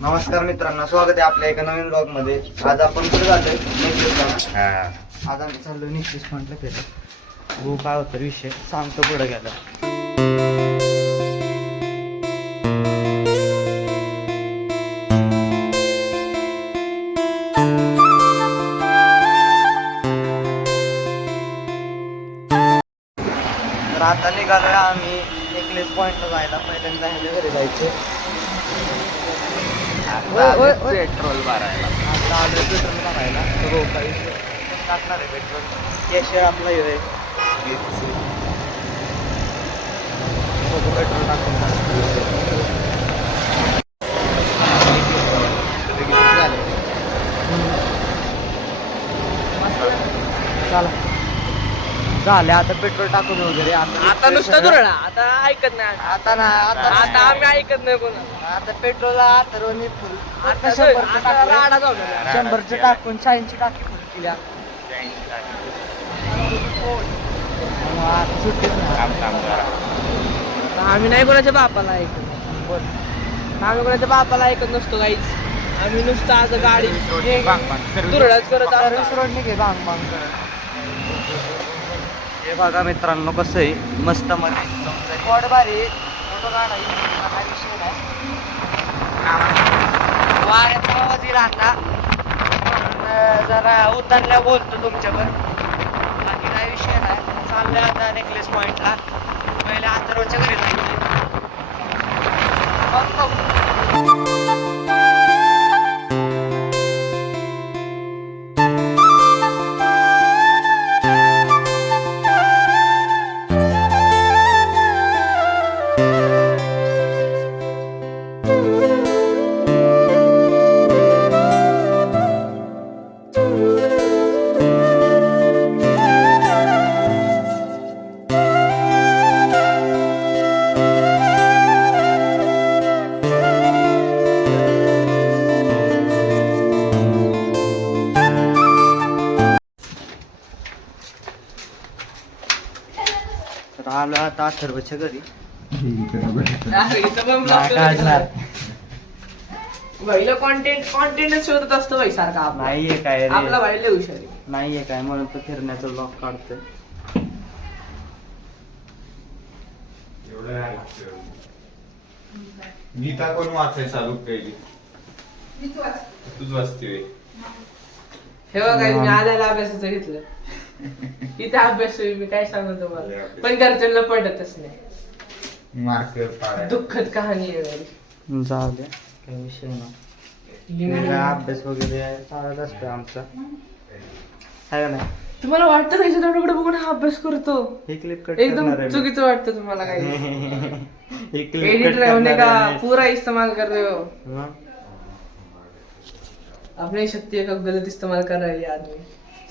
नमस्कार मित्रांनो, स्वागत आहे आपल्या एका नवीन ब्लॉग मध्ये. आज आपण कुठे जातोय? आज आम्ही चाललोय निश्चित म्हटलं फिरत. हो, काय होतं विषय सांगतो पुढे गेलं. तर आता निघालोय आम्ही नेकलेस पॉइंटला जायला. पहिल्यांदा ह्याच्या घरी जायचे. पेट्रोल भरायला आता आलोय पेट्रोल भरायला. हो, काही टाकणार आहे पेट्रोल. कॅशियर आपला हे आहे. पेट्रोल टाकून चला झाले आता पेट्रोल टाकून वगैरे. आता नुसतं दुरळा आता ऐकत नाही. आता ना आता आम्ही ऐकत नाही कोणाला. आता पेट्रोल अथर्वनी फुल आता राडा जाऊ नये. 100चं टाकून 80ची टाकी फुल केली. आता सुट्टीच नाही. आम्ही नाही कोणाच्या बापाला ऐकत. आम्ही कोणाच्या बापाला ऐकत नसतो काहीच. आम्ही नुसतं आता गाडी दुरळाच करत सर्विस रोड निघे बांग बांग करत. हे बघा मित्रांनो कसं आहे मस्त मध्ये कोड भारी फोटो काढायचा काही विषय नाही. वाऱ्याचा आवाज येईल आता म्हणून जरा उतरल्या बोलतो तुमच्यावर. बाकी काही विषय नाही. चाललोय आता नेकलेस पॉइंटला. पहिले अथर्वच्या घरी जायचं. आलो आता अथर्वच्या घरी. पहिलं कॉन्टेंटच शोधत असतो भाई सारखा आपला. नाहीये काय रे, आपला भाई लय हुशार आहे. नाहीये काय म्हणून तर फिरण्याचा ब्लॉग काढतोय. गीता कोण वाचाय चालू केली? तूच वाचते. हे बघा मी आल्याला अभ्यासाचं घेतलं. इथे अभ्यास होईल मी काय सांगू तुम्हाला. पण घरच्यांना पडतच नाही. मार्क दुःखद कहाणी आहे. जाऊ द्या काही विषय नाही. अभ्यास वगैरे चालत असतो आमचा. आहे का नाही? तुम्हाला वाटतं त्याच्या तोंडाकडे बघून हा अभ्यास करतो? हे क्लिप कट एकदम चुकीचं वाटतं तुम्हाला काही. एडिटर होने का पूरा इस्तेमाल कर रहे हो. अपनी शक्ति का गलत इस्तेमाल कर रहा है ये आदमी.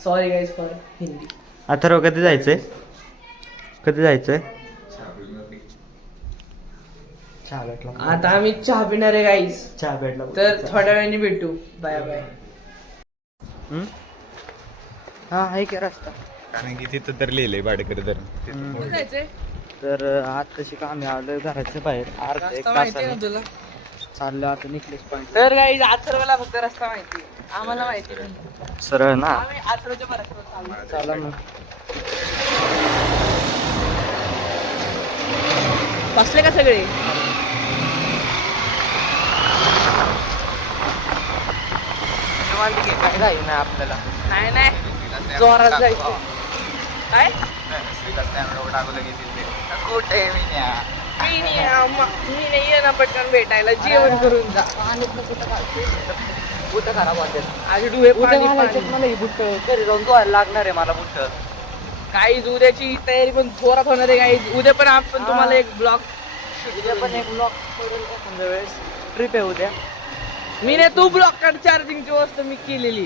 Sorry guys for Hindi. Atharva कधी जायचंय? कधी जायचंय? चहा भेटला. आता आम्ही चहा पिणार आहे गाईस. चहा भेटला तर थोड्या वेळाने भेटू. Bye bye. हा आहे की रस्ता. कारण की तिथं तर लिहिलंय भाडेकर तर. तर आज तशी आम्ही आलोय घराच्या बाहेर. अर्धा एक तासाने चाललो आता नेकलेस पॉइंट. तर गाईस अथर्वला फक्त रस्ता माहिती, आम्हाला माहिती नाही. सरळ ना. आम्ही अथर्वच्या बरोबर चला मग. बसले का सगळे? काय जाईल ना आपल्याला. नाही नाही जोरात जायचं. काय कुठे मी नाही ये ना पटकन भेटायला. जेवण करून जा. बुट खराब वाटेल. आधी डुहे पाणी मला पाणी. ही बुट घरी जाऊन धुवायला लागणार आहे मला बुट. गाईज उद्याची तयारी पण जोरात होणार आहे गाईज. उद्या पण आपण तुम्हाला एक ब्लॉग उद्या पण एक ब्लॉग करेल एखाद्या वेळेस. ट्रिप आहे उद्या. मी नाही तू ब्लॉक कार्ड चार्जिंगची वस्तू मी केलेली.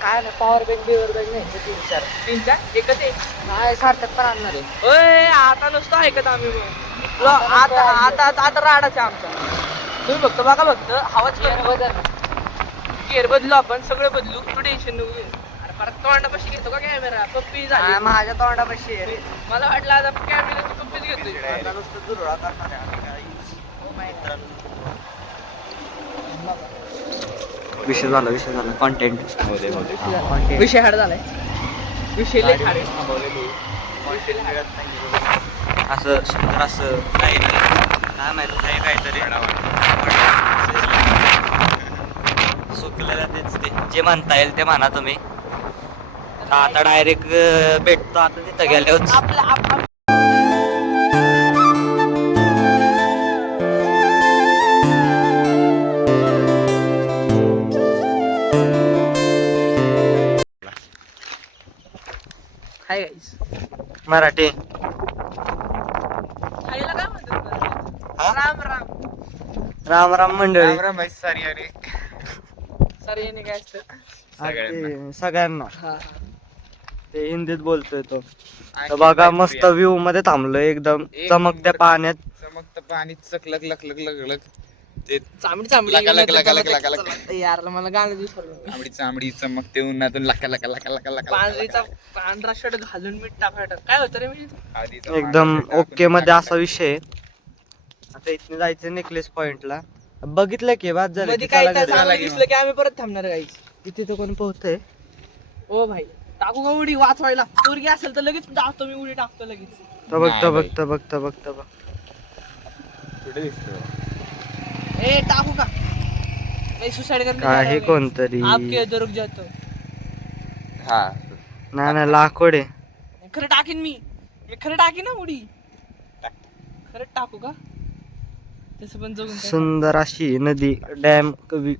काय ना पॉवर बँक बिवर बँक नाही 3-4 3-4 एकच आहे. नाही सार्थक पण आणणार आहे. ओय आता नुसतं ऐकत आम्ही मग. आता आता आता राडाच आहे आमचा. तुम्ही फक्त बघा फक्त हवाच बदल. गेअर बदलू आपण सगळं बदलू. तू टेन्शन नको घेऊ. अरे परत तोंडापाशी घेतो का कॅमेरा? पप्पी झाली माझ्या तोंडापाशी आहे रे. मला वाटलं आता कॅमेराची पप्पीच घेतोय. नुसतं दुरळा करणार आहे. विषय झाला कॉन्टेंट विषय हाड झालाय विषय लय हाड आहे. असं सुंदर असं काही काय माहिती काही काहीतरी सुकलेलं तेच ते जे म्हणता येईल ते म्हणा तुम्ही. आता डायरेक्ट भेटतो आता तिथं गेल्यावर. आपलं हाय गाईस मराठी खायला काय म्हणतात हा? राम राम राम राम मंडळी. सर येणे काय असतं ते सगळ्यांना हा ते हिंदीत बोलतोय तो. तर बघा मस्त व्ह्यू मध्ये थांबलोय एकदम चमकत्या पाण्यात. चमकत पाणी चकलक लकलक लकलक ते चांबडी चांबडी लका, लका, लका, लका, लका, लका. यार मला गाणं दिसलं चांबडी चांबडी चमकते उन्हातून लका लका लका लका लका पांढरीचा पांढरा शर्ट घालून मीठ टाकायचं काय होतं रे मी एकदम ओके मध्ये असा विषय आहे. आता इथनं जायचं नेकलेस पॉइंटला. बघितलं की बाद झालं मध्ये की काय चला तर घरी. चांगलं दिसलं की आम्ही परत थांबणार गाईस. इथे तर कोण पोहतंय. ओ भाई टाकू का उडी वाचवायला पोरगी असेल तर लगेच टाकतो मी उडी टाकतो लगेच. बघता कुठे दिसतो ए टाकू का नाही सुसाईड करणे काय हे कोणतरी आपके दरुक जातो. हा नाही लाकोड आहे. खरं टाकीन मी खरं टाकीन ना उडी खरं टाकू का तसं पण जगून काय सुंदर अशी नदी डॅम कवी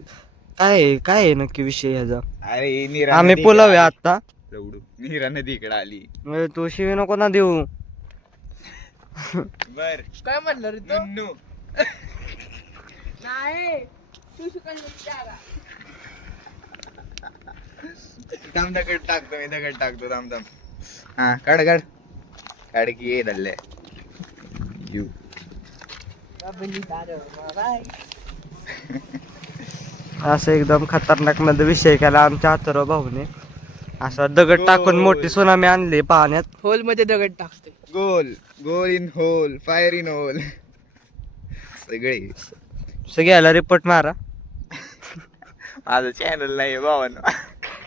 काय आहे नक्की विषय ह्याचा. अरे नीरा आम्ही नदी पुलाव्या इकडं आता आली. लवडू नीरा नदी इकडे आली म्हणजे तू शिवी नको ना देऊ. बर काय म्हणलं रे तू नुन्नू नाही तू शिकायला जागा थांब दगड टाकतो मी दगड टाकतो थांब थांब हा काढ की ये दल्ले यू असं एकदम खतरनाक मध्ये विषय केला आमच्या अथर्व भाऊने. असा दगड टाकून मोठी सुनामी आणली पाण्यात. होल मध्ये दगड टाकते गोल गोल in hole fire in hole सगळे सगळ्याला रिपोर्ट मारा. माझं चॅनल नाही भावानं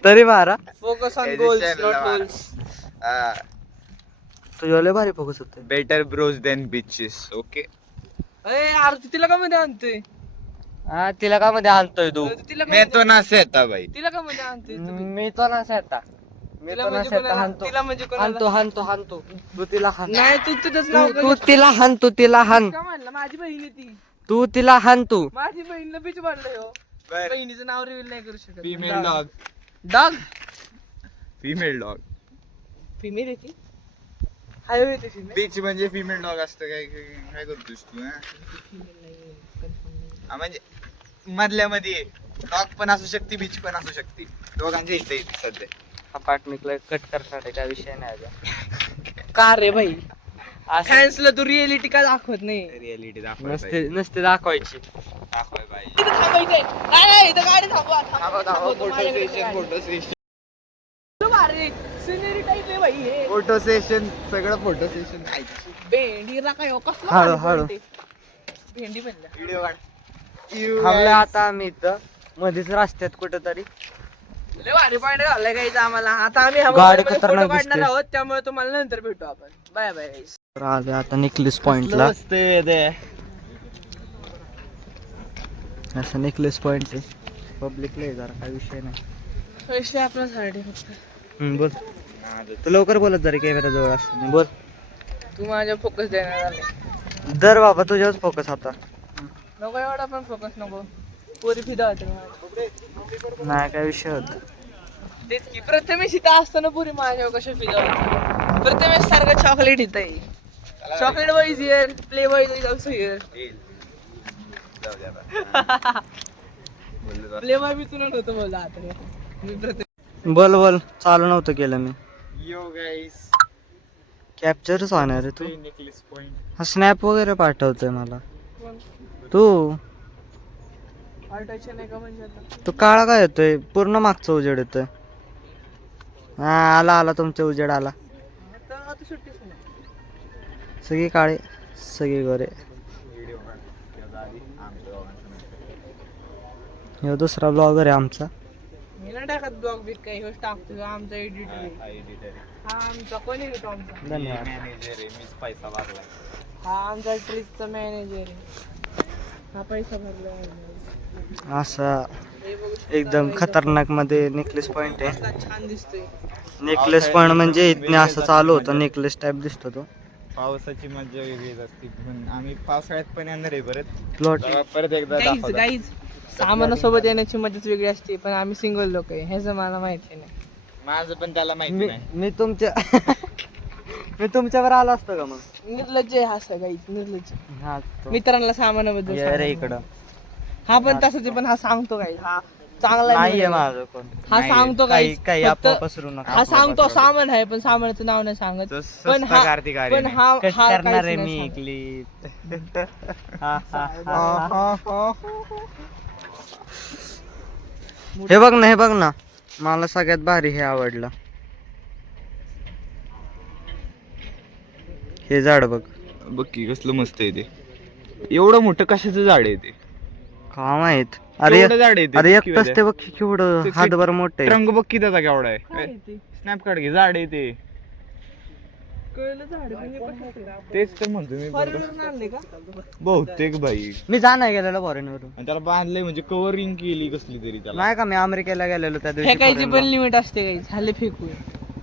तरी मारा. फोकस ऑन याचे गोल्स channel नॉट लावा. होल्स. तुझ्या लय भारी फोकस होते. Better bros than bitches okay अरे यार तू तिला का मध्ये आणतोय हा तिला का मध्ये आणतोय तू. तिला का मैं तो मध्ये- ना सहता भाई तिला का मध्ये आणतोय तुम्ही? मी तो ना सेटा मी तिला तो ना म्हणजे सेटा कोणाला- हाणतो तिला म्हणजे कोणाला? हाणतो तू तिला हाण. नाही तू तुझंच नाव तू तिला हाण तिला हाण का म्हणलं माझी बहीण आहे ती तू तिला हाण तू. माझी बहीणला बीच मारलंय हो बहिणीचं नाव रिव्हील नाही करू शकत female dog dog female dog female येते हाय येते फिमेल बीच म्हणजे फिमेल डॉग असतं काय काय करतोस तू हा म्हणजे मधल्या मध्ये डॉग पण असू शकते बीच पण असू शकते दोघांच्या इथे आहेत सध्या अपार्टमेंटला कट करणार काय विषय नाही याचा. का रे भाई असं फॅन्सला तू रिअलिटी का दाखवत नाही रिअलिटी नसते नसते दाखवायची. दाखवाय पाहिजे इथं थांबायचंय नाही इथं गाडी थांबवा photo session photo session scenery type आहे भाई हे फोटो सेशन सगळं फोटो सेशन भेंडी काय हो कसला हळू, भारी हळू. point आहे. भेंडी म्हणलं व्हिडिओ काढ थांबलं आता आम्ही इथं मध्येच रस्त्यात कुठेतरी. लय भारी पॉइंट घाललाय गाईज आम्हाला आता आम्ही गाडी फोटो खतरनाक काढणार दिसते. आहोत त्यामुळे तुम्हाला नंतर भेटू आपण बाय बाय गाईज आले आता नेकलेस पॉइंटला. असं नेकलेस पॉइंट पब्लिकला आहे जरा काय विषय नाही. पैसे आपल्यासाठी फक्त बोल तू लवकर बोलत जरी कॅमेरा जवळ असतो. बोल तू माझ्या फोकस देणार आले दर बाबा तुझ्याच फोकस आता. नको एवढा पण फोकस नको पोरी फिदा होते नाही काय विषय होत. तेच की प्रथमेश इथं असताना पुरी माझ्यावर कशा फिदा होती प्रथमेश सारखं चॉकलेट इथं आहे chocolate boy is here play boy is also here play boy मी तुला नव्हतं बोलला आता मी प्रथमेश बोल चालू नव्हतं केलं मी. यो गाईस कॅप्चरच होणार आहे तू. नेकलेस पॉइंट हा स्नॅप वगैरे पाठवतोय मला तू. अटॅक्शन आहे का म्हणजे आता तू काळा काय येतोय पूर्ण मागचा उजेड येतोय. हा आला तुमचा उजेड आला. आता सुट्टीच नाही सगळी काळे सगळी गोरे. ह्यो दुसरा ब्लॉगर आहे आमचा. मी नाही टाकत ब्लॉग बिग काही होस्ट टाकतो आमचा एडिटर. हा आमचा कोणी येतो आमचा धन्यवाद. मीच पैसा भरला. हा आमचा ट्रिपचा मॅनेजर आहे. हा पैसा भरला. असा एकदम खतरनाक मध्ये नेकलेस पॉइंट आहे. छान दिसतोय. नेकलेस पॉइंट म्हणजे इथने असं चालू होतं, नेकलेस टाईप दिसतो तो. पावसाची मजा वेगळीच असते. पण आम्ही पावसाळ्यात पण येणार आहे परत. प्लॉट परत एकदा दाखवतो. गाईज सामानासोबत येण्याची मजाच वेगळी असते, पण आम्ही सिंगल लोक आहे ह्याचं मला माहिती नाही. माझं पण त्याला माहिती नाही. मी तुमच्या मी तुमच्यावर आलो असतो का मग? निर्लज्ज आहे हा गाईज, निर्लज्ज. हा मित्रांना सामानाबद्दल ये रे सांगा. इकडं. हा पण तसंच आहे, पण हा सांगतो काय हा चांगला नाहीये आहे. माझं कोण. हा नाही, सांगतो काही काय काही फक्त आपोआप पसरू नका. हा सांगतो सामान आहे, पण सामानाचं नाव नाही सांगत. तो पण स्वस्त हा कार्तिक पण हा कट हा करणार आहे काहीच मी नाही क्लिप. हे बघ ना, हे बघ ना, मला सगळ्यात भारी हे आवडलं. हे झाड बघ. बघ की कसलं मस्त आहे ते. एवढं मोठं कशाचं झाड आहे ते? का माहित. अरे केवढं झाड आहे ते? अरे बघ की एकटच ते बघ की केवढं ते- हातभर मोठं आहे. रंग बघ की त्याचा केवढा आहे. काय आहे ते? स्नॅप काढ घे. झाड आहे ते. कळलं झाड म्हणजे कशाचं आहे? तेच तर म्हणतो मी. फॉरेनवरून आणले का? बहुतेक बाई. मी जाणार गेलेलो फॉरेन वरून. आणि त्याला बांधलंय म्हणजे कव्हरिंग केली कसली तरी त्याला. नाही का मी अमेरिकेला गेलेलो त्या दिवशी फेकायची foreign पण ला. लिमिट असते काही झाले फेकू.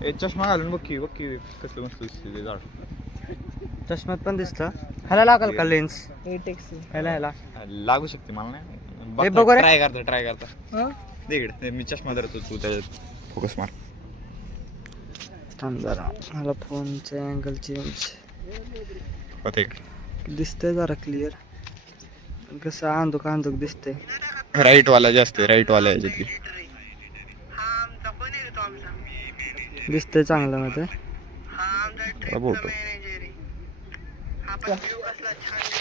ए, चष्मा घालून बघ की कसलं मस्त दिसते ते झाड. चष्म्यात पण दिसतं. ह्याला लागल का लेन्स? ह्याला लागू शकते मला नाही. हे बघू रे. ट्राय करता हं? दे इकडे. मी चष्मा धरतो तू त्याच्यात फोकस मार. थांब जरा, मला फोनचे अँगल चेंज होते इकडे. दिसतंय जरा क्लिअर. कसं अंधुक दिसतंय. राईट वाला जास्त आहे. राईट वाला याच्यातली दिसतंय चांगलं मध्ये. बोलतो.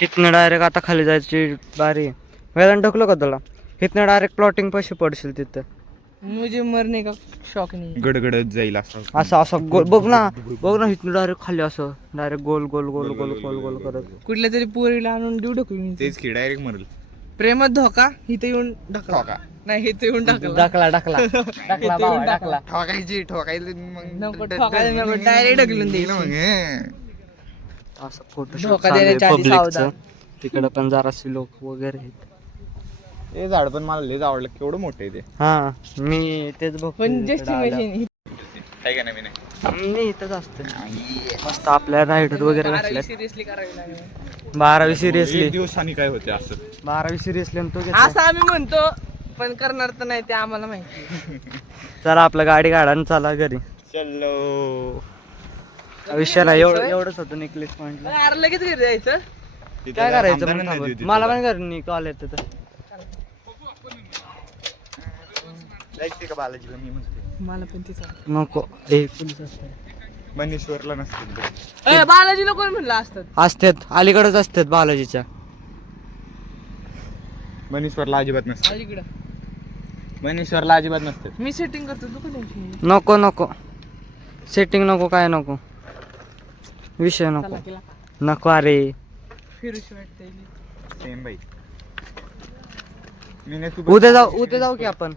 इथनं डायरेक्ट आता खाली जायची बारी आहे. वेळानं ढकलो का तुला? इथनं डायरेक्ट प्लॉटिंग पैसे पडशील तिथं. मुझे मरने का शौक नाही. गडगडत जाईल असं. असं गोल बघ ना इथनं डायरेक्ट खाली असं डायरेक्ट गोल गोल गोल गोल गोल गोल करत. कुठल्या तरी पोरीला आणून देऊ ढकलून. तेच की डायरेक्ट मरल. प्रेमात धोका इथे येऊन ढकला. ठोका. नाही इथे येऊन ढकला. टाकला टाकला भावा, टाकला. ठोकायला नको ठोकायला नको, डायरेक्ट ढकलून द्यायची. असं फोटो धोका देण्याच्या आधी सावधान. तिकडं पण जराशी लोक वगैरे आहेत. हे झाड पण मला लयच आवडलं. केवढं मोठं आहे ते. हा मी तेच बघ. पण जस्ट इमॅजिन काय का नवीन आहे. मी इथंच असते मस्त आपल्या रायडर वगैरे घातल्या. सिरियसली करावी लागेल. 12वी सिरियसली. एक दिवसांनी काय होते असं. 12वी सिरियसली तो घेतला. असं आम्ही म्हणतो पण करणार तर नाही ते आम्हाला माहिती. चला आपलं गाडी काढा आणि चला घरी. चलो. विषय नाही एवढंच होतं नेकलेस पॉइंटला. अरे लगेच घरी जायचं. काय करायचं मग थांबून? मला पण घरी कॉल येतो तर. जायचे का बालाजीला? मी म्हणतो मला पण तिचा नको. ए पोलीस असतात. मनीश्वरला नसतील. बालाजीला कोण म्हणलं असतात? असतात अलीकडेच असतात बालाजीच्या. मनीश्वरला अजिबात नसतं. अलीकडं मनीश्वरला अजिबात नसतं. मी सेटिंग करतो तू पण टेन्शन नको नको सेटिंग नको काय नको विषय नको नको. अरे फिरूशी वाटतंय. सेम बाई. मी नाही तू उद्या जाऊ की आपण.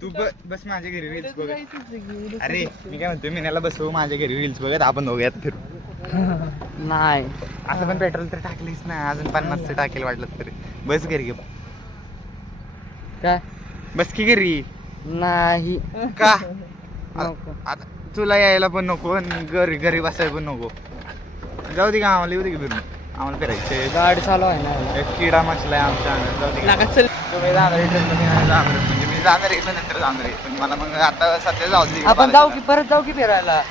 तू बस माझ्या घरी रील्स बघत. अरे मी काय म्हणतो मीनाला बसवू माझ्या घरी रील्स बघत. आपण दोघ्यात फिरू. नाही असं पण पेट्रोल तर टाकलीस ना. अजून 50 टाकेल वाटलं तरी. बस घरी घे. काय बस की घरी. नाही का? नको. आता तुला यायला पण नको आणि घरी बसायला पण नको. जाऊ दे का आम्हाला येऊ दे की फिरून. आम्हाला फिरायचे. गाडी चालू आहे ना. एक किडा मचलाय आमच्या अंगात. जाऊ दे की. लागत चल. तुम्ही जाणार इथं तुम्ही नाही जाणार. म्हणजे मी जाणार इथं नंतर जाणार आहे. पण मला मग आता सध्या जाऊ दे. आपण जाऊ की परत जाऊ की फिरायला.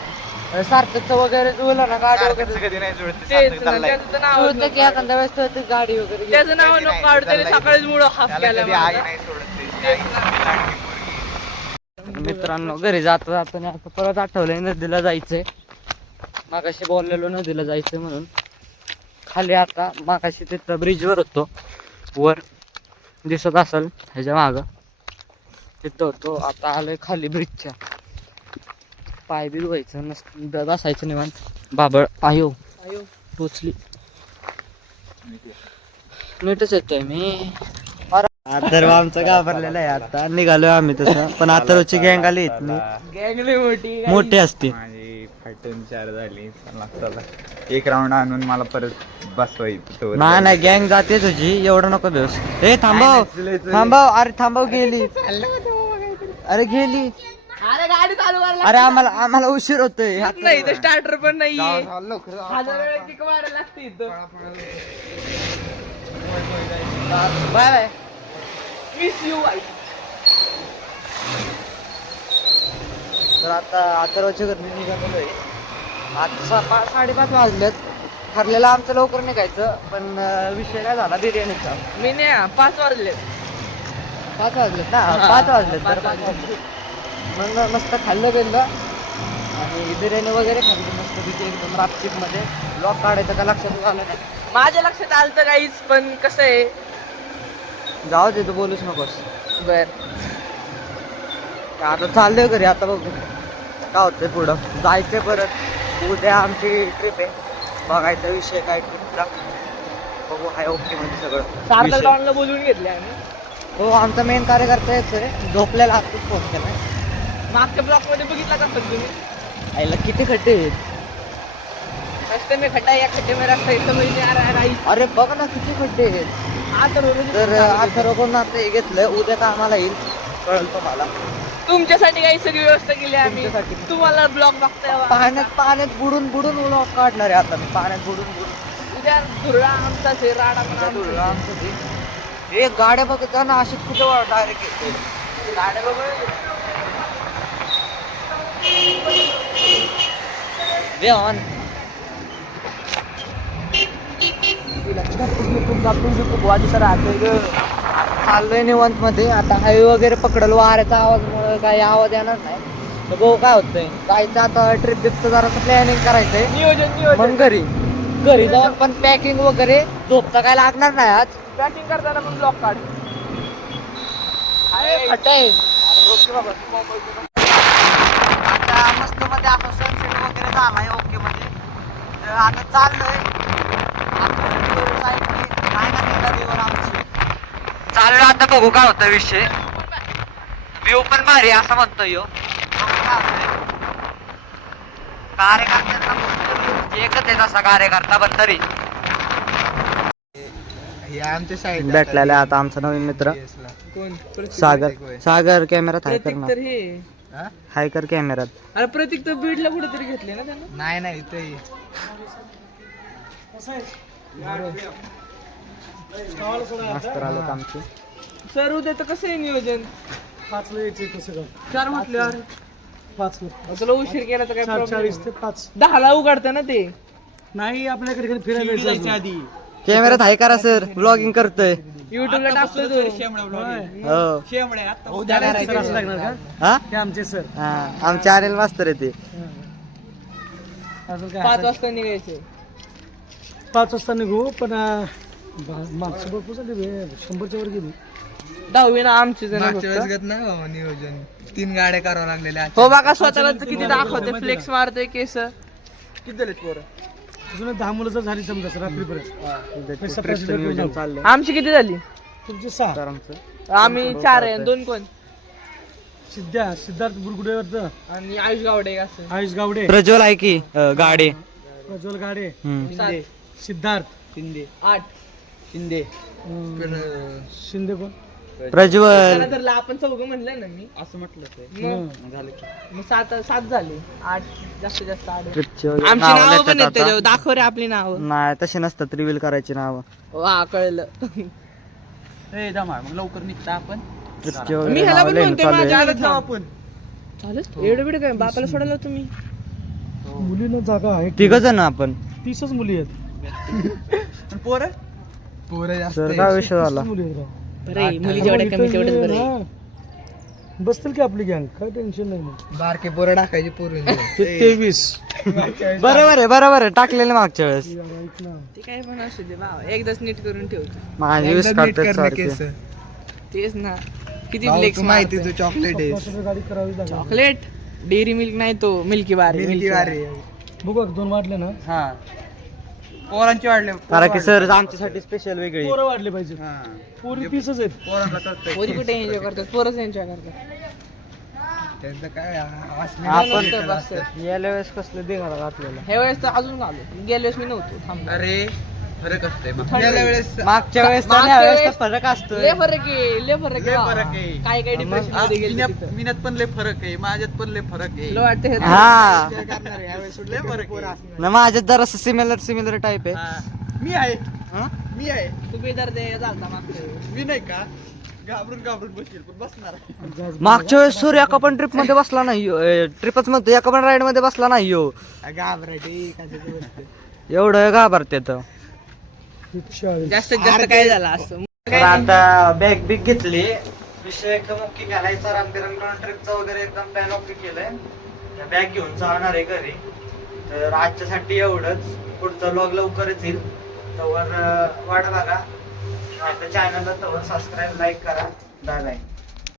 सार्थकचं वगैरे जुळलं ना गाडी वगैरे सार्थकचं कधी नाही जुळत. ते तेच सार्थक ना, चाललाय. त्याचं तर नाव जुळलं की एखाद्या वेळेस तर ती गाडी वगैरे घेऊ. त्याचं नाव कधी नको नाही, काढू. त्याने चाललंय. सकाळीच मुळे हाफ त्याला केला कधी मला. आगी नाही सोडत ते. ती आई लाडकी पोरगी. मित्रांनो घरी जाता जाताना आता परत आठवलंय नदीला जायचंय. मागाशी बोललेलो नदीला जायचंय म्हणून. खाली आता मागाशी तिथं ब्रिजवर होतो. वर दिसत असेल ह्याच्या मागं तिथं होतो. आता आलोय खाली ब्रिजच्या. पाय बी धुवायचं नसतं बसायचं निवांत. बाबळ आयो आयो. टोचली. नीटच येतोय मी. अथर्व आमचं घाबरलेलं आहे. आता निघालोय आम्ही तसं, पण अथर्वची गँग आली इथली गँग लय मोठी मोठी असते. माझी फाटून 4 झाली. चला चला एक राऊंड आणून मला परत बसवायचं. नाही नाही गँग जाते तुझी, एवढं नको बेस. हे थांबव थांबव, अरे थांबव, गेली. अरे गेली. अरे गाडी चालू करायला अरे आम्हाला उशीर होतोय. नाही इथं स्टार्टर पण नाहीये. 1000 वेळा किक मारायला लागते इथं. Bye bye. मिस यू आई. तर आता अथर्वच्या घरी निघालेलो आहे. आता 5:30 वाजलेत. ठरलेलं आमचं लवकर निघायचं, पण विषय काय झाला बिर्याणीचा. मी नाही 5 वाजले. 5 वाजलेत ना, 5 वाजलेत. तर 5 वाजले. मग मस्त खाल्लं गेलं आणि बिर्याणी वगैरे खाल्ली मस्त तिथे एकदम रापचिपमध्ये. ब्लॉग काढायचं का लक्षात आलं नाही. माझ्या लक्षात आलं तर काहीच, पण कसं आहे. जाऊ दे, तू बोलूच नकोस. बर आता चाललोय घरी. आता बघू काय होतंय पुढं. जायचंय परत. उद्या आमची ट्रिप आहे. बघायचा विषय काय ट्रिपचा. बघू हाय ओके म्हणजे सगळं. सार्थक विषय. डॉनला बोलवून घेतले आम्ही. हो आमचा मेन कार्यकर्ता येतोय. झोपलेला आत्ताच फोन केलाय. मागच्या ब्लॉक मध्ये बघितला का सर तुम्ही. आईला किती खड्डे आहेत. रस्ते में खड्डा या खड्डे में रास्ता इथं म्हणजे आई. अरे बघ ना किती खड्डे आहेत. तर अथर्व आता हे घेतलंय. उद्या का आम्हाला येईल कळलं तुम्हाला. तुमच्यासाठी काही सगळी व्यवस्था केली आम्ही. तुमच्यासाठी. तुम्हाला ब्लॉक बघताय बा. पाण्यात बुडून व्लॉग काढणार आहे आता मी. पाण्यात बुडून उद्या धुरळा आमचाच आहे, राडा पण आमचाच आहे. आमचं ते. एक गाड्या बघत जा ना, अशीच कुठे डायरेक्ट येते गाड्या बघून दे ऑन. चाललोय निवांत मध्ये. आता हायवे वगैरे पकडलो. वाऱ्याचा आवाजमुळे काही आवाज येणार नाही. तर भाऊ काय होतंय, जायचं आता ट्रिप बिपचं जरासं प्लॅनिंग करायचंय. नियोजन मग घरी जाऊन पण पॅकिंग वगैरे. झोपता काय लागणार नाही आज. पॅकिंग करताना पण ब्लॉक काढ. खड्डे आहे. आता मस्त मध्ये असं सनसेट वगैरे झालाय ओके मध्ये. तर आता चाललोय. चाललो आता, बघू काय होतं विषय. व्ह्यू पण भारी असं म्हणतोय ह्यो. कार्यकर्त्यांना एकच आहे तसा कार्यकर्ता, पण तरी हे आमच्या साईड भेटलेला आता आमचा नवीन मित्र कोण सागर कॅमेरात हाय कर प्रतीक ना. तर हे. हाय कर कॅमेरात. अरे प्रतीक तर बीडला कुठेतरी घेतले ना त्यांना. नाही नाही इथे मस्त राहिलं आमची. सर उद्याचं कसं आहे नियोजन. 5 ला यायचे कसं काय? 4 म्हटल्यावर 5 तुला उशीर केला तर काय 4:40 ते 5 10 ला उघडतं ना ते. नाही आपल्याकडे कधी फिरायला जायचं आधी. कॅमेरात हाय करा सर, ब्लॉगिंग करतोय. युट्यूबला टाकतो तो. हो. असं लागणार का? हा ते आमचे सर. हा आमचे आरेल मास्तर आहे ते. अजून काय 5 वाजता निघायचं. 5 वाजता निघू, पण मागचं भरपूर झाली 100च्या वर गेली. 10वी ना आमची जण मागच्या वेळेस फक्त. घेत ना नियोजन 3 गाड्या करावं लागलेल्या. हो बघा स्वतःला तर किती दाखवते, फ्लेक्स मारतोय केस. किती झालेत पोरं. अजून 10 मुलं जर झाली समजा सर रात्रीपर्यंत. 17 नियोजन चाललंय आमची किती झाली. तुमचे 6. तर आमचं आम्ही 4 आहे. 2 कोण. सिद्धार्थ बुरगुडेवरचं, आणि आयुष गावडे असं. आयुष गावडे, प्रज्वल आहे की गाडे. प्रज्वल गाडे, सात. सिद्धार्थ शिंदे 8 शिंदे. शिंदे कोण? प्रज्वल त्याला धरलं आपण 4 म्हणलं ना मी असं म्हटलं. मग 7 झाले. 8 जास्तीत जास्त 8. ट्रिपचे वगैरे आमची नावं नावं देतात पण आहेत आता. त्याच्यावर. दाखव रे आपली नावं. नाही तसे नसतात रिव्हील करायची नावं. वा कळलं. लवकर निघता आपण. ट्रिपचे मी वगैरे ह्याला नावं पण लिहिणं म्हणतोय चालू माझ्या आहे. आलं आपण. चालेल एवढं बिड काय बापाला सोडायला तुम्ही. मुलींना जागा आहे. तिघ जण आपण. 30च मुली आहेत. पोरं जास्त सर आहे. काय विषय झाला. 30च मुली आहेत राव. बरं मुली जेवढ्या कमी तेवढंच बरं आहे. हा. बसतील की आपली गँग, काय टेन्शन नाही मग. बारके पोरं टाकायची पोरं 23. बरोबर आहे टाकलेले मागच्या वेळेस. ऐक ना. ते काय पण असू दे भावा, एकदाच नीट करून ठेवतो. माझे वीस एकदम नीट काढतात करणं सारखे. केस. तेच ना. किती भाऊ, फ्लेक्स तू माहिती तू चॉकलेट आहे. 1500 गाडी करावी लागेल. चॉकलेट डेअरी मिल्क नाही तो मिल्की बार. मिल्की वारे. बघू 2 वाटले ना. हा पोरांचे वाढले कारण की सर आमच्यासाठी स्पेशल वेगळी पोरं वाढले पाहिजे पोरी पीसच आहेत पोरांना कळतंय पोरी कुठे एन्जॉय करतात पोरच एन्जॉय करतात त्यांचं काय आपण याला वेळेस कसलं देणार आपल्याला ह्या वेळेस तर अजून घालू गेल्या वेळेस मी नव्हतो थांबलो अरे फरक असते गेल्या वेळेस मागच्या वेळेस तर मागच्या ह्या वेळेस वेळेस तर फरक असतो लय फरक आहे लय फरक लय फरक आहे. काय काय डिप्रेशन मध्ये गेले मिन्यात पण लय फरक आहे माझ्यात पण लय फरक आहे तुला वाटतं हे- हा काय करणार आहे? यावेळेस लय फरक आहे. ना माझ्यात जरासं सिमिलर टाईप आहे हा. मी आहे हं? मी आहे तू बेदर दे झालता मागच्या वेळेस. मी नाही का घाबरून बसतील पण बसणार मागच्या वेळेस सूर्य एका पण ट्रिप मध्ये बसला नाही ट्रिपच म्हणतो एका पण राईड मध्ये बसला नाही हो एवढं घाबरते तर जास्तीत जास्त काय झालं असं तर आता बॅग बिग घेतली विषय एकदम ओके घालायचा रामबिरंग ट्रिपचा वगैरे एकदम प्लॅन ओके केलंय बॅग घेऊन जाणार आहे घरी तर आजच्यासाठी एवढंच पुढचा व्लॉग लवकरच येईल तवर वाट बघा चॅनलला तवर सबस्क्राईब लाईक करा बाय बाय